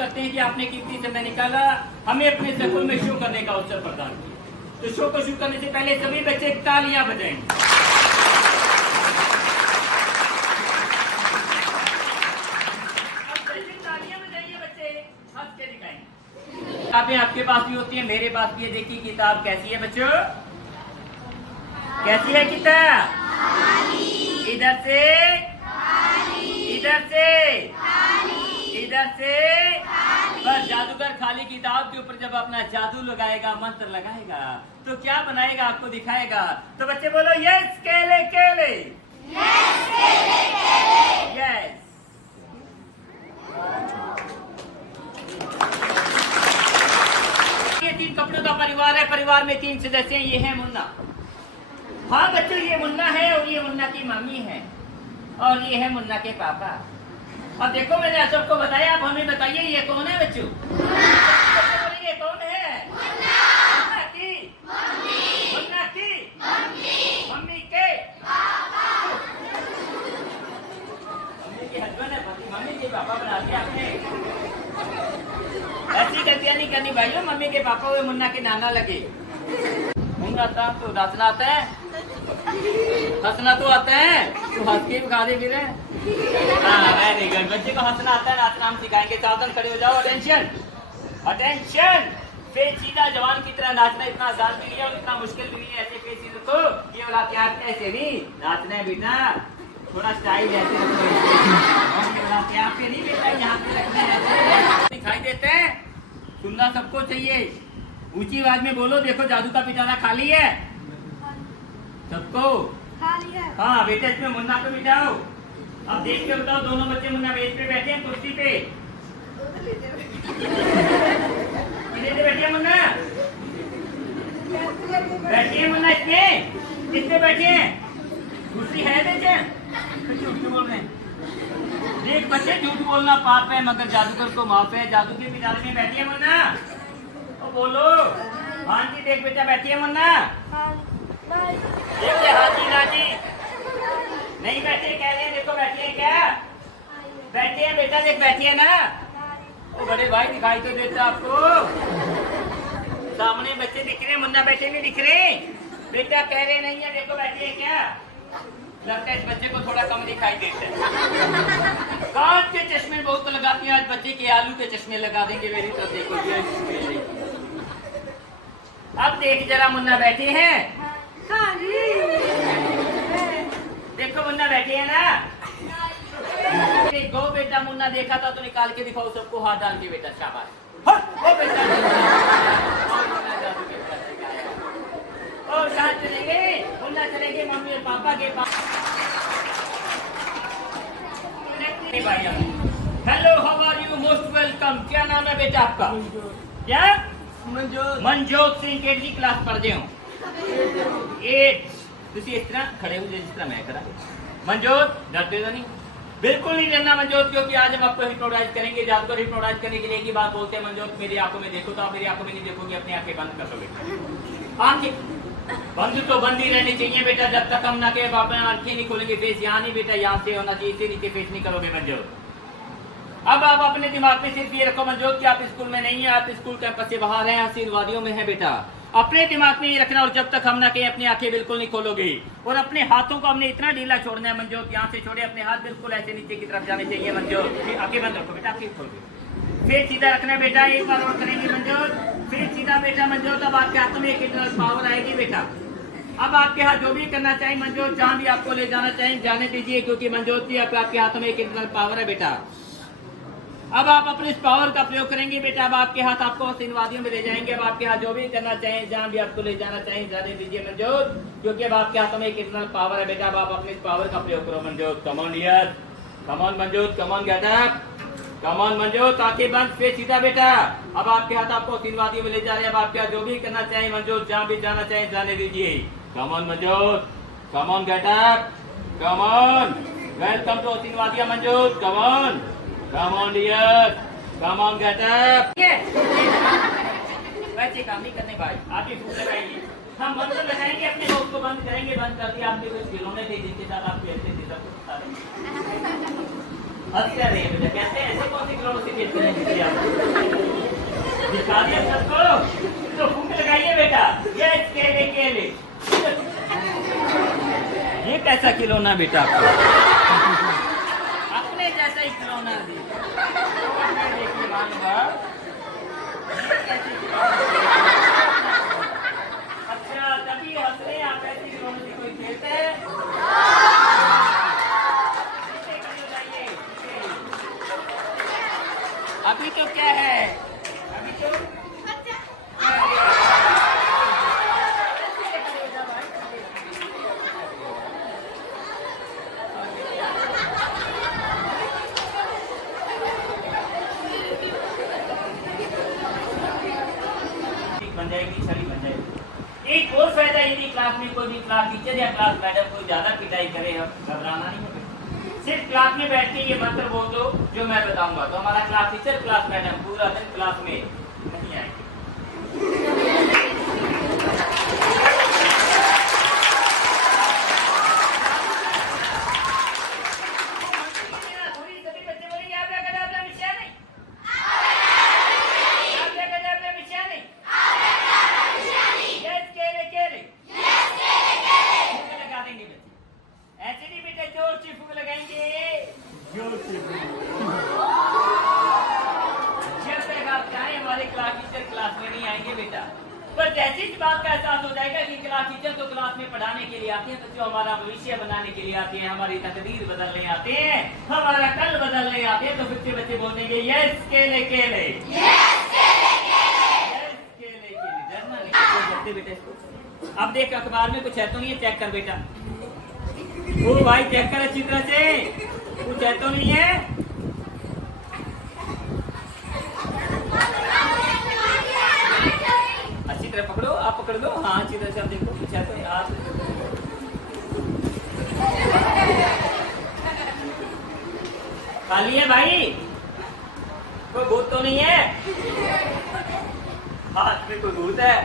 करते हैं कि आपने कीमती समय निकाला, हमें अपने स्कूल में शो करने का अवसर प्रदान किया। तो शो को शुरू करने से पहले सभी बच्चे तालियां बजाएंगे। तालियां बजाइए बच्चे, हंस के दिखाएंगे। किताबें आपके पास भी होती है, मेरे पास भी है। देखिए किताब कैसी है बच्चों, कैसी है किताब? इधर से, इधर से, इधर से। बस जादूगर खाली किताब के ऊपर जब अपना जादू लगाएगा, मंत्र लगाएगा, तो क्या बनाएगा आपको दिखाएगा। तो बच्चे बोलो यस केले केले, यस केले केले, यस। ये 3 कपड़ों का परिवार है, परिवार में 3 सदस्य हैं। ये है मुन्ना। हाँ बच्चों, ये मुन्ना है और ये मुन्ना की मम्मी है और ये है मुन्ना के पापा। अब देखो मैंने सबको बताया, आप हमें बताइए ये कौन है बच्चों? ये कौन है? मुन्ना की मम्मी, मुन्ना की मम्मी के पापा। मम्मी के हस्बैंड है, मम्मी के पापा बना दिया आपने। ऐसी गलतियां नहीं करनी भाइयों, मम्मी के पापा हुए मुन्ना के नाना लगे। आता तो हंसना आता है, हंसना तो आता है, तो हंस के खा दे फिर। वेरी गुड, बच्चे को हंसना आता है, नाचना हम सिखाएंगे। सावधान खड़े हो जाओ, अटेंशन अटेंशन। फिर सीधा जवान की तरह नाचना इतना आसान भी नहीं है और इतना मुश्किल भी नहीं है। ऐसे फेस रखो, ये वाला प्यार ऐसे नहीं नाचना है बेटा, थोड़ा स्टाइल ऐसे रखो। प्यार पे नहीं बेटा, यहाँ पे रखना है। दिखाई देते हैं, सुनना सबको चाहिए। ऊंची आवाज में बोलो। देखो जादू का पिटारा खाली है सबको, खाली है। हाँ बेटा, इसमें मुन्ना को बिठाओ। अब देख के बताओ, दोनों बच्चे मुन्ना मेज पे बैठे हैं, कुर्सी पे बैठे हैं मुन्ना, बैठे हैं मुन्ना, इसमें किसपे बैठे हैं? कुर्सी है बेटे, झूठ बोल रहे हैं। देख बच्चे, झूठ बोलना पाप है मगर जादूगर को माफ है। जादू के पिटारे में बैठी है मुन्ना, तो बोलो। हाँ जी, देख बेटा बैठी है मुन्ना। देखिए हाँ जी ना जी नहीं बैठे, कह रहे हैं देखो बैठी है क्या? बैठे हैं बेटा, देख बैठी है ना। ओ बड़े भाई दिखाई तो देता आपको, सामने बच्चे दिख रहे, मुन्ना बैठे नहीं दिख रहे। बेटा कह रहे नहीं है, देखो बैठी है क्या? लगता है इस बच्चे को थोड़ा कम दिखाई देता है। कांच के चश्मे बहुत लगाती हैं, आज बच्चे के आलू के चश्मे लगा देंगे मेरी तरफ। देखो ये अब देख जरा, मुन्ना बैठे हैं, देखो मुन्ना बैठे हैं ना। गो बेटा, मुन्ना देखा था तो निकाल के दिखाओ सबको, हाथ डाल के बेटा, शाबाश। ओ बेटा, और साथ चलेंगे मुन्ना, चलेंगे मम्मी और पापा के पास। Hello, how are you? Most welcome. क्या नाम है बेटा आपका? क्या? मनजोत सिंह। केजी क्लास पढ़ते हो? 8। तुसी इस तरह खड़े हो जिस तरह मैं खड़ा। मनजोत डरते तो नहीं? बिल्कुल नहीं डरना मनजोत, क्योंकि आज हम आपको हिप्नोटाइज करेंगे। जादूगर हिप्नोटाइज करने के लिए एक ही बात बोलते हैं, मनजोत मेरी आंखों में देखो। तो आप मेरी आंखों में नहीं देखोगे, अपनी आंखें बंद कर दोगे। आंखें बंद तो बंद ही रहनी चाहिए बेटा, जब तक हम ना कहे बाप आंखें नहीं खोलेंगे। फेस यहाँ नहीं बेटा, यहाँ से होना चाहिए, इसे नीचे फेस नहीं करोगे मनजोत। अब आप अपने दिमाग में सिर्फ ये रखो मनजोत कि आप स्कूल में नहीं है, आप स्कूल कैंपस से बाहर हैं, आशीर्वादियों में है बेटा। अपने दिमाग में ये रखना, और जब तक हम ना कहें अपनी आंखें बिल्कुल नहीं खोलोगे। और अपने हाथों को हमने इतना ढीला छोड़ना है मनजोत, यहाँ से छोड़े, अपने हाथ बिल्कुल ऐसे नीचे की तरफ जाने चाहिए मनजोत। आंखें बंद रखो बेटा, आंखें खोलो, फिर सीधा रखना बेटा। एक बार और करेंगे मनजोत, फिर सीधा बेटा मनजोत। अब आपके हाथों में एक इंटरनल पावर आएगी बेटा। अब आपके हाथ जो भी करना चाहिए मनजोत, जहाँ भी आपको ले जाना चाहिए जाने दीजिए, क्योंकि मनजोत जी आपके हाथों में एक इंटरनल पावर है बेटा। अब आप अपने इस पावर का प्रयोग करेंगे बेटा। अब आपके हाथ आपको आशीर्वादियों में ले जाएंगे। अब आपके हाथ जो भी करना चाहें, जहाँ भी आपको ले जाना चाहें, जाने दीजिए मनजोत, क्योंकि अब आपके हाथों में एक इंटरनल पावर है बेटा। अब आप अपने इस पावर का प्रयोग करो मनजोत। कम ऑन यार, कम on Manjot, come on get up, come on Manjot. आंखें बंद, फिर सीधा बेटा। अब आपके हाथ आपको आशीर्वादियों में ले जा रहे हैं। अब आपके हाथ जो भी करना चाहें मनजोत, जहाँ भी जाना चाहें जाने दीजिए। Come on Manjot, come on get up, come on. Welcome to आशीर्वादिया Manjot, come on, come on dear, come on get up. वैसे काम नहीं करने भाई, आप ही फूल लगाएंगे, हम मंत्र लगाएंगे, अपने लोग को बंद करेंगे। बंद कर दिया, आपने कुछ खिलौने थे जिसके साथ आप खेलते थे, सब कुछ हंस क्या रही है बेटा? कैसे ऐसे कौन सी खिलौनों से खेलते हैं जिससे आप दिखा दिया सबको? तो फूंक लगाइए बेटा। ये केले केले, ये कैसा खिलौना बेटा आपको? अपने जैसा ही खिलौना देखिए महानुभाव। अच्छा तभी हंस रहे आप, ऐसी खिलौनों से कोई खेलते हैं? अभी तो क्या है, अभी तो बन जाएगी, छड़ी बन जाएगी। एक और फायदा, यदि क्लास में कोई भी क्लास टीचर या क्लास मैडम कोई ज्यादा पिटाई करे, हम घबराना नहीं है। सिर्फ क्लास में बैठ के ये मंत्र बोल दो जो मैं बताऊंगा, तो हमारा क्लास टीचर क्लास मैडम पूरा दिन क्लास में नहीं आएंगे। पर जैसी इस बात का एहसास हो जाएगा कि क्लास टीचर तो क्लास में पढ़ाने के लिए आते हैं, बच्चों हमारा भविष्य बनाने के लिए आते हैं, हमारी तकदीर बदलने आते हैं, हमारा कल बदलने आते हैं, तो फिर बच्चे बोलेंगे यस केले केले, यस केले केले। डरना नहीं बेटा इसको। अब देख अखबार में कुछ है तो नहीं है, चेक कर बेटा। ओ भाई चेक कर अच्छी तरह से, कुछ है तो नहीं है? पकड़ो, आप पकड़ लो। हाँ अच्छी तरह से आप देखो, कुछ है तो यार। खाली है भाई, कोई भूत तो नहीं है? हाथ में कोई भूत है?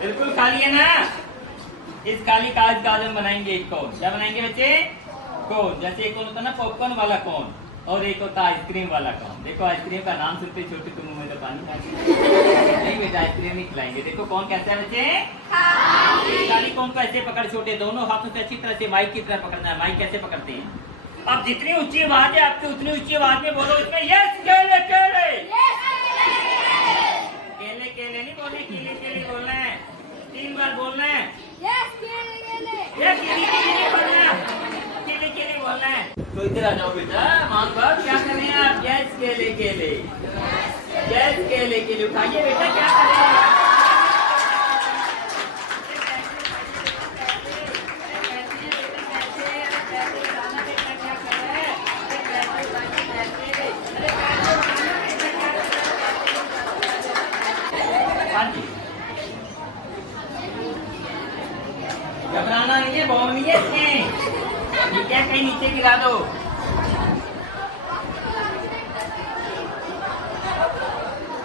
बिल्कुल खाली है ना? इस खाली कागज का हम बनाएंगे एक कोन। क्या बनाएंगे बच्चे? कोन। जैसे एक कोन होता है ना पॉपकॉर्न वाला कोन, और एक होता है आइसक्रीम वाला कोन। देखो आइसक्रीम का नाम सुनते छोटे तुम मुंह में तो पानी आ गया। नहीं बेटा आइसक्रीम नहीं खिलाएंगे। देखो कौन कैसा है बच्चे? खाली कौन को ऐसे पकड़, छोटे दोनों हाथों से अच्छी तरह से माइक की तरह पकड़ना है। माइक कैसे पकड़ते हैं? अब जितनी ऊंची आवाज है आपकी उतनी ऊंची आवाज में बोलो इसमें यस केले केले। केले केले नहीं बोलने, केले केले बोलना है। 3 बार बोलना है। यस केले केले, यस केले केले बोलना, केले केले बोलना है। तो इधर आ जाओ बेटा। माँ बाप क्या कर रहे हैं आप? यस केले केले, यस केले केले। उठाइए बेटा, क्या कर रहे हैं? घबराना नहीं है, बॉम्ब नहीं है इसमें। ये क्या कहीं नीचे गिरा दो।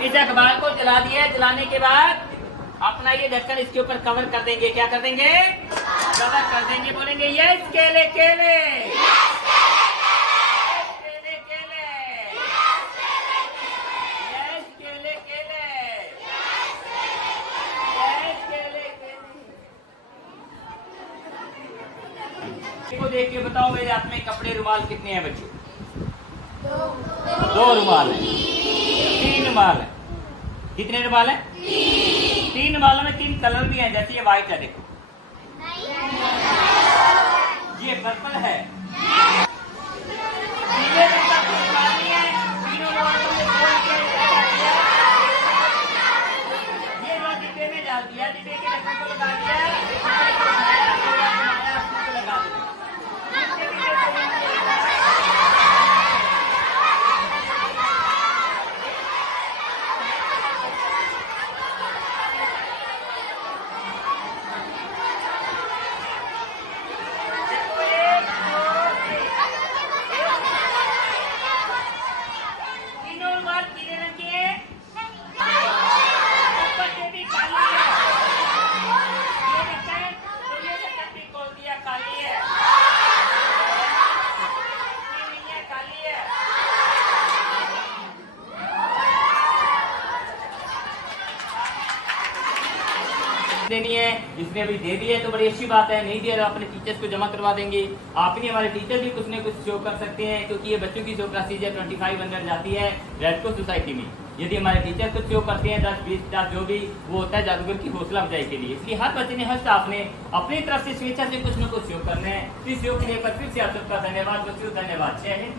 इस अखबार को जला दिया, जलाने के बाद अपना ये ढक्कन इसके ऊपर कवर कर देंगे। क्या कर देंगे? कवर कर देंगे। बोलेंगे यस केले केले, को देख के बताओ मेरे हाथ में कपड़े रुमाल कितने हैं बच्चों? 2 रुमाल है, 3 रुमाल है। कितने रुमाल है? 3 रुमालों में 3 कलर भी हैं। जैसे ये व्हाइट है, देखो ये पर्पल है, ये लो डिब्बे में डाल दिया, डिब्बे के ढक्कन को लगा दिया, लगा दिया। देनी है, जिसने अभी दे दी है तो बड़ी अच्छी बात है, नहीं दिया तो अपने टीचर्स को जमा करवा देंगे। आप नहीं, हमारे टीचर भी कुछ न कुछ शो कर सकते हैं, क्योंकि ये बच्चों की शो क्लासेज है 2500 जाती है रेड क्रॉस सोसाइटी में। यदि हमारे टीचर कुछ शो करते हैं 10-20 जो भी, वो होता है जादूगर की हौसला अफजाई के लिए। इसलिए हर बच्चे ने, हर स्टाफ ने अपनी तरफ से स्वेच्छा से कुछ न कुछ शो करना है। इस शो के लिए फिर से आप सबका धन्यवाद बच्चों, धन्यवाद। जय हिंद।